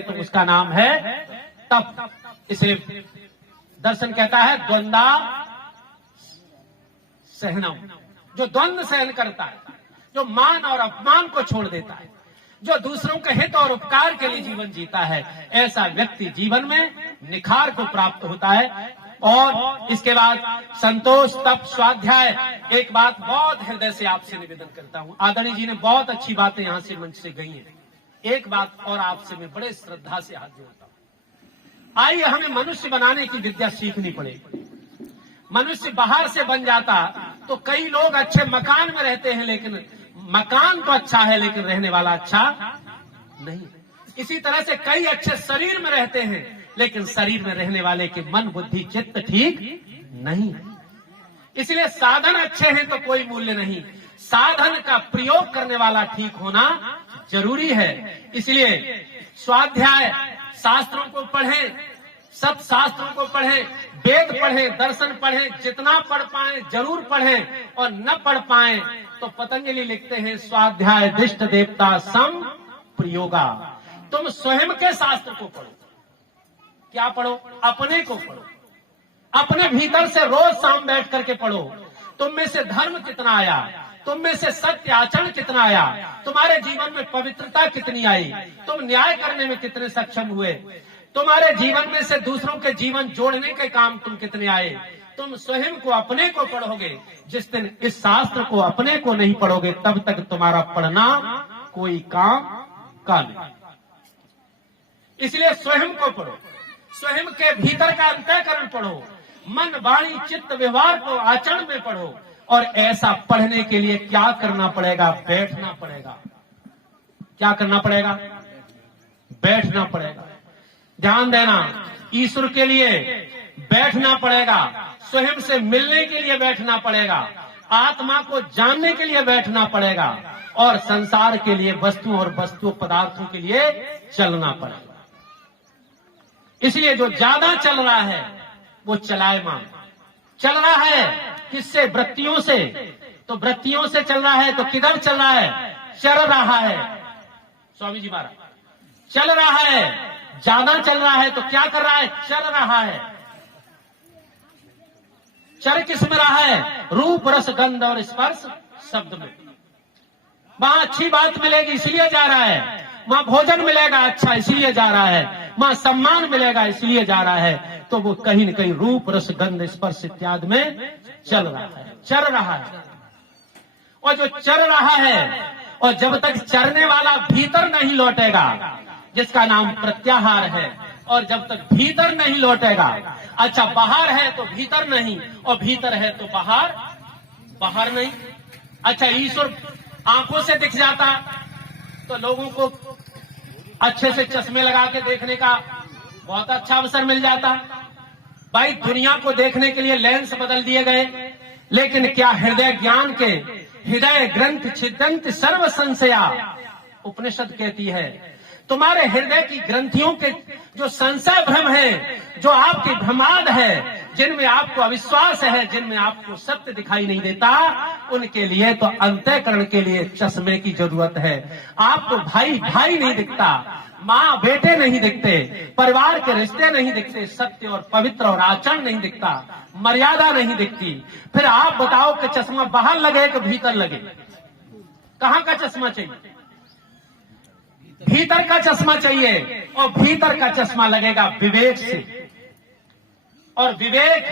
तो उसका नाम है तप। इसे दर्शन कहता है द्वंद्वा सहनम। जो द्वंद्व सहन करता है, जो मान और अपमान को छोड़ देता है, जो दूसरों के हित और उपकार के लिए जीवन जीता है, ऐसा व्यक्ति जीवन में निखार को प्राप्त होता है। और इसके बाद संतोष, तप, स्वाध्याय। एक बात बहुत हृदय से आपसे निवेदन करता हूं, आदरणीय जी ने बहुत अच्छी बातें यहां से मंच से गई हैं। एक बात और आपसे मैं बड़े श्रद्धा से हाथ जोड़ता हूं। आइए हमें मनुष्य बनाने की विद्या सीखनी पड़ेगी। मनुष्य बाहर से बन जाता तो कई लोग अच्छे मकान में रहते हैं, लेकिन मकान तो अच्छा है लेकिन रहने वाला अच्छा नहीं। इसी तरह से कई अच्छे शरीर में रहते हैं, लेकिन शरीर में रहने वाले के मन, बुद्धि, चित्त ठीक नहीं है। इसलिए साधन अच्छे हैं तो कोई मूल्य नहीं, साधन का प्रयोग करने वाला ठीक होना जरूरी है। इसलिए स्वाध्याय, शास्त्रों को पढ़ें, सब शास्त्रों को पढ़ें, वेद पढ़ें, दर्शन पढ़ें, जितना पढ़ पाएं जरूर पढ़ें, और न पढ़ पाएं तो पतंजलि लिखते हैं स्वाध्याय दिष्ट देवता सम प्रयोगा। तुम स्वयं के शास्त्र को पढ़ो। क्या पढ़ो? अपने को पढ़ो, अपने भीतर से रोज शाम बैठ करके पढ़ो। तुम में से धर्म कितना आया, तुम में से सत्य आचरण कितना आया, तुम्हारे जीवन में पवित्रता कितनी आई, तुम न्याय करने में कितने सक्षम हुए, तुम्हारे जीवन में से दूसरों के जीवन जोड़ने के काम तुम कितने आए। तुम स्वयं को, अपने को पढ़ोगे। जिस दिन इस शास्त्र को अपने को नहीं पढ़ोगे, तब तक तुम्हारा पढ़ना कोई काम का नहीं। इसलिए स्वयं को पढ़ो, स्वयं के भीतर का अंतःकरण पढ़ो, मन, वाणी, चित्त, व्यवहार को आचरण में पढ़ो। और ऐसा पढ़ने के लिए क्या करना पड़ेगा? बैठना पड़ेगा। क्या करना पड़ेगा? बैठना पड़ेगा। ध्यान देना, ईश्वर के लिए बैठना पड़ेगा, स्वयं से मिलने के लिए बैठना पड़ेगा, आत्मा को जानने के लिए बैठना पड़ेगा, और संसार के लिए, वस्तुओं और वस्तु पदार्थों के लिए चलना पड़ेगा। इसलिए जो ज्यादा चल रहा है वो चलायमान चल रहा है। किससे? वृत्तियों से। तो वृत्तियों से चल रहा है तो किधर चल रहा है? चल रहा है। स्वामी जी महाराज, चल रहा है, ज्यादा चल रहा है तो क्या कर रहा है? चल रहा है। चल किस में रहा है? रूप, रस, गंध और स्पर्श शब्द में। वहां अच्छी बात मिलेगी इसलिए जा रहा है, वहां भोजन मिलेगा अच्छा इसलिए जा रहा है, वहां सम्मान मिलेगा इसलिए जा रहा है। तो वो कहीं न कहीं रूप, रस, गंध, स्पर्श इत्यादि में चल रहा है, चल रहा है। और जो चल रहा है, और जब तक चरने वाला भीतर नहीं लौटेगा, जिसका नाम प्रत्याहार है, और जब तक भीतर नहीं लौटेगा, अच्छा बाहर है तो भीतर नहीं, और भीतर है तो बाहर, बाहर नहीं। अच्छा ईश्वर आंखों से दिख जाता तो लोगों को अच्छे से चश्मे लगा के देखने का बहुत अच्छा अवसर मिल जाता। भाई दुनिया को देखने के लिए लेंस बदल दिए गए, लेकिन क्या हृदय ज्ञान के हृदय ग्रंथ छिदंत सर्व संशया, उपनिषद कहती है तुम्हारे हृदय की ग्रंथियों के जो संशय भ्रम है, जो आपकी भ्रमाद है, जिनमें आपको अविश्वास है, जिनमें आपको सत्य दिखाई नहीं देता, उनके लिए तो अंतःकरण के लिए चश्मे की जरूरत है। आपको भाई भाई नहीं दिखता, माँ बेटे नहीं दिखते, परिवार के रिश्ते नहीं दिखते, सत्य और पवित्र और आचरण नहीं दिखता, मर्यादा नहीं दिखती, फिर आप बताओ कि चश्मा बाहर लगे कि भीतर लगे? कहाँ का चश्मा चाहिए? भीतर का चश्मा चाहिए, और भीतर का चश्मा लगेगा विवेक से। और विवेक,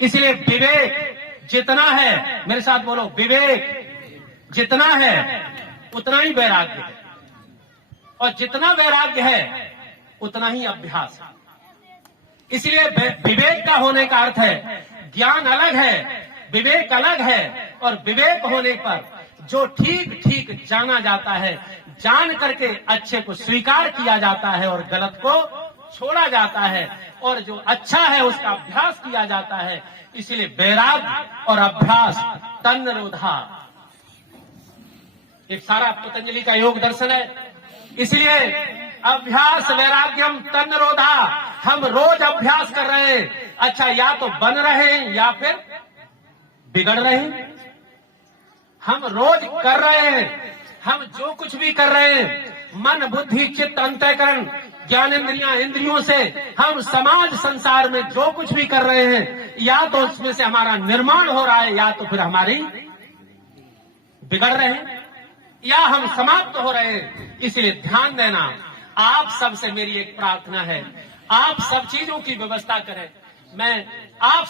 इसलिए विवेक जितना है, मेरे साथ बोलो, विवेक जितना है उतना ही वैराग्य है, और जितना वैराग्य है उतना ही अभ्यास है। इसलिए विवेक का होने का अर्थ है ज्ञान अलग है, विवेक अलग है, और विवेक होने पर जो ठीक ठीक जाना जाता है, जान करके अच्छे को स्वीकार किया जाता है और गलत को छोड़ा जाता है, और जो अच्छा है उसका अभ्यास किया जाता है। इसलिए वैराग्य और अभ्यास तन्निरोधा, एक सारा पतंजलि का योग दर्शन है। इसलिए अभ्यास वैराग्यम तन्निरोधा, हम रोज अभ्यास कर रहे हैं। अच्छा या तो बन रहे हैं या फिर बिगड़ रहे हैं। हम रोज कर रहे हैं, हम जो कुछ भी कर रहे हैं, मन, बुद्धि, चित्त, अंतःकरण ज्ञानेंद्रियां इंद्रियों से हम समाज संसार में जो कुछ भी कर रहे हैं, या तो उसमें से हमारा निर्माण हो रहा है, या तो फिर हमारी बिगड़ रहे हैं, या हम समाप्त हो रहे हैं। इसलिए ध्यान देना। आप सबसे मेरी एक प्रार्थना है, आप सब चीजों की व्यवस्था करें। मैं आप